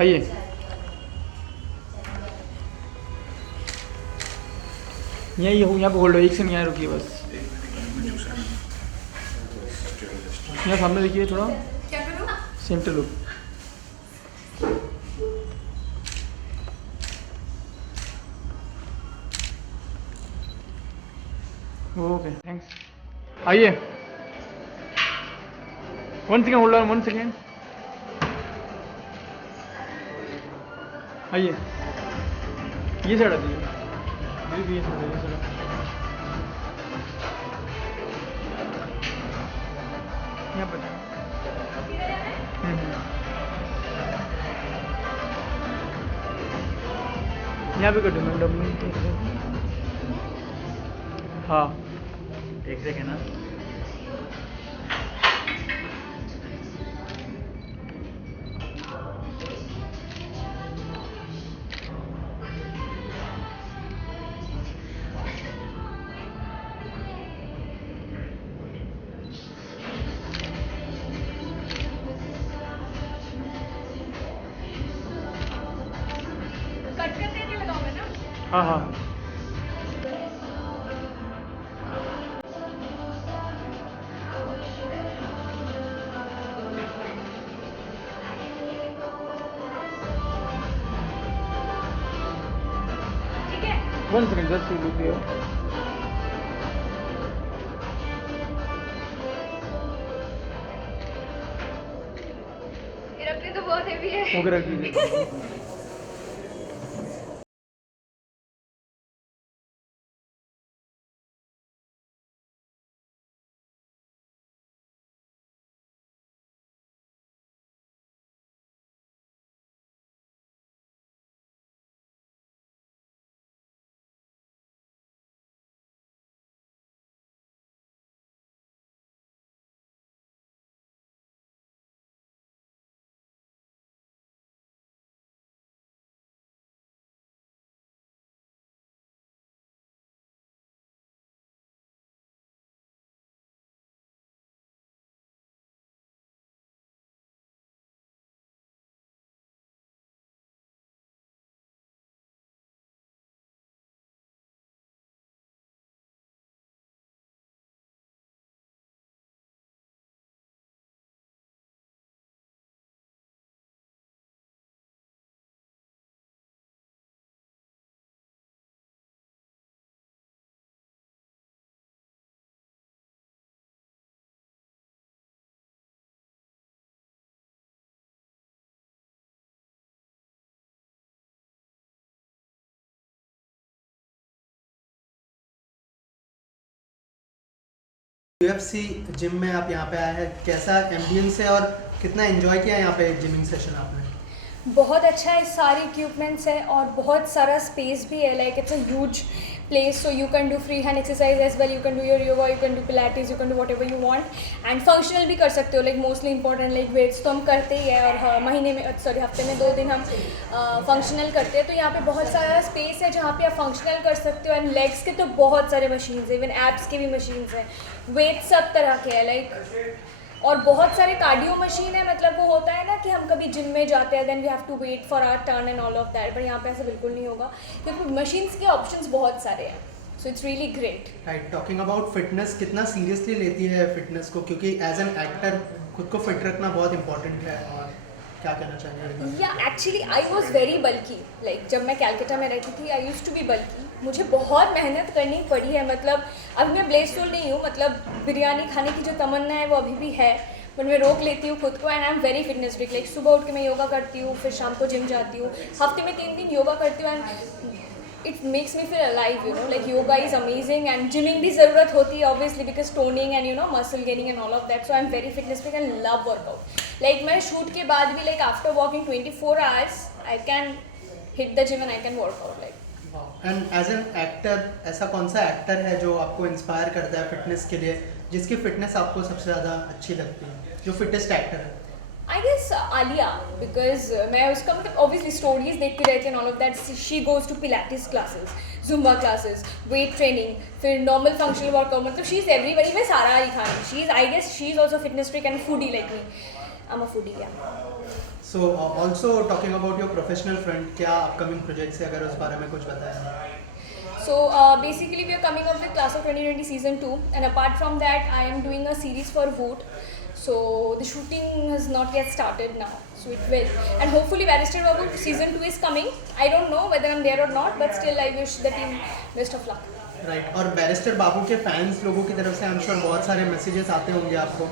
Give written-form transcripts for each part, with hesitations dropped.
आइए। यहाँ पे होल्ड हो, एक से नहीं आया, रुकिए बस। यहाँ सामने देखिए थोड़ा, सेंटर लुक। Okay thanks. आइए, 1 सेकेंड होल्ड ऑन, 1 सेकेंड। आइए, ये साइड आती है, ये साइड, ये साइड। यहाँ पर यहाँ पे कर दूँ मैडम। हाँ, एक सेकेंड ना। कट करने के लगाओगे ना? हाँ हाँ। ठीक है। 1 सेकेंड, जस्ट रुकिए। ये रखने तो बहुत हेवी है। ओके रख दीजिए। UFC जिम में आप यहाँ पे आए हैं, कैसा एम्बियंस है और कितना एंजॉय किया यहाँ पे जिमिंग सेशन आपने? बहुत अच्छा है, सारी इक्विपमेंट्स है और बहुत सारा स्पेस भी है। Like it's a huge place, so you can do free hand exercise as well, you can do your yoga, you can do pilates, you can do whatever you want, and functional भी कर सकते हो। Like mostly important like weights तो हम करते ही है, और महीने में सॉरी हफ्ते में 2 दिन हम फंक्शनल करते हैं। तो यहाँ पे बहुत सारा स्पेस है जहाँ पे आप फंक्शनल कर सकते हो। एंड लेग्स के तो बहुत सारे मशीन्स है, इवन एब्स के भी मशीन्स हैं, वेट सब तरह के है लाइक, और बहुत सारे कार्डियो मशीन है। मतलब वो होता है ना कि हम कभी जिम में जाते हैं, then we have to wait for our turn and all of that, पर यहाँ पे ऐसा बिल्कुल नहीं होगा क्योंकि मशीन्स के ऑप्शंस बहुत सारे हैं। So it's really great. Right, talking about fitness, कितना सीरियसली लेती है फिटनेस को, क्योंकि एज एन एक्टर खुद को फिट रखना बहुत इंपॉर्टेंट है, और क्या कहना चाहिए? या actually I was very bulky, like जब मैं कैलकाटा में रहती थी आई यूज टू बी बल्की। मुझे बहुत मेहनत करनी पड़ी है, मतलब अभी मैं ब्लेसफुल नहीं हूँ, मतलब बिरयानी खाने की जो तमन्ना है वो अभी भी है, बट मैं रोक लेती हूँ खुद को। And I am very fitness freak, like सुबह उठ के मैं योगा करती हूँ, फिर शाम को जिम जाती हूँ, हफ्ते में 3 दिन योगा करती हूँ, and it makes me feel alive, you know, like yoga is amazing, and gymming भी ज़रूरत होती है obviously because toning and you know muscle gaining and all of that, so I'm very fitness freak and love workout. Like मैं shoot के बाद भी like after walking 24 hours I can hit the gym and I can work out like. And as an actor, ऐसा कौन सा actor है जो आपको इंस्पायर करता है फिटनेस के लिए, जिसकी फिटनेस आपको सबसे ज़्यादा अच्छी लगती है, जो फिटेस्ट एक्टर है? I guess आलिया, because मैं उसका मतलब obviously stories देखती रहती हूँ and all of that. She goes to Pilates classes, Zumba classes, weight training, फिर normal functional workout, मतलब she is everybody. मैं सारा ही खाना, she is, I guess she is also fitness freak and foodie like me. I'm a foodie, yeah. So also talking about your professional front, क्या upcoming projects है, अगर उस बारे में कुछ बताएं? So basically we are coming up with Class of 2020 season 2, and apart from that I am doing a series for Voot. So the shooting has not yet started now, so it will, and hopefully Barrister Babu season 2 is coming. I don't know whether I'm there or not, but still I wish the team best of luck. Right और barrister बाबू के fans लोगों की तरफ से I am sure बहुत सारे messages आते होंगे आपको,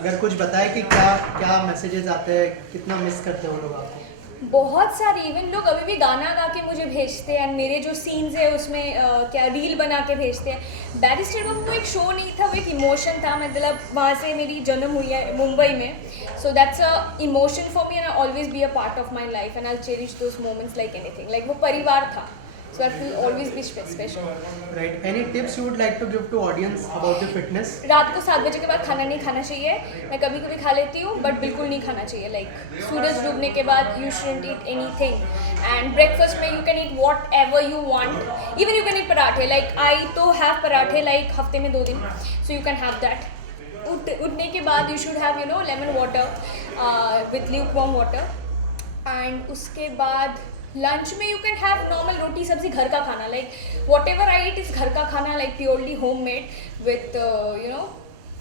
अगर कुछ बताएं कि क्या क्या मैसेजेस आते हैं, कितना मिस करते हो लोग आपको? बहुत सारे इवन लोग अभी भी गाना गा के मुझे भेजते हैं, एंड मेरे जो सीन्स है उसमें क्या रील बना के भेजते हैं। बैरिस्टर बाबू वो एक शो नहीं था, वो एक इमोशन था, मतलब वहाँ से मेरी जन्म हुई है मुंबई में, so that's a emotion for me and I always be a part of my life and I cherish those moments like anything, like वो परिवार था, so that will always be special. Right. Any tips you would like to give to audience about the fitness? रात को 7 बजे के बाद खाना नहीं खाना चाहिए, मैं कभी कभी खा लेती हूँ बट बिल्कुल नहीं खाना चाहिए, लाइक सूरज डूबने के बाद you shouldn't eat anything, and breakfast में you can eat whatever you want, even you can eat पराठे, लाइक आई तो हैव पराठे लाइक हफ्ते में 2 दिन, so you can have that. उठने के बाद you should have lemon water with lukewarm water, and उसके बाद लंच में यू कैन हैव नॉर्मल रोटी सब्जी, घर का खाना, like whatever I eat is घर का खाना, like purely homemade with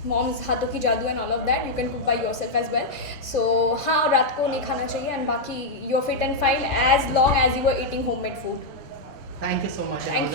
mom's हाथों की जादू and all of that, you can cook by yourself as well. So हाँ, रात को नहीं खाना चाहिए, एंड बाकी you are fit and fine as long as you are eating home made food. Thank you so much. Thank you.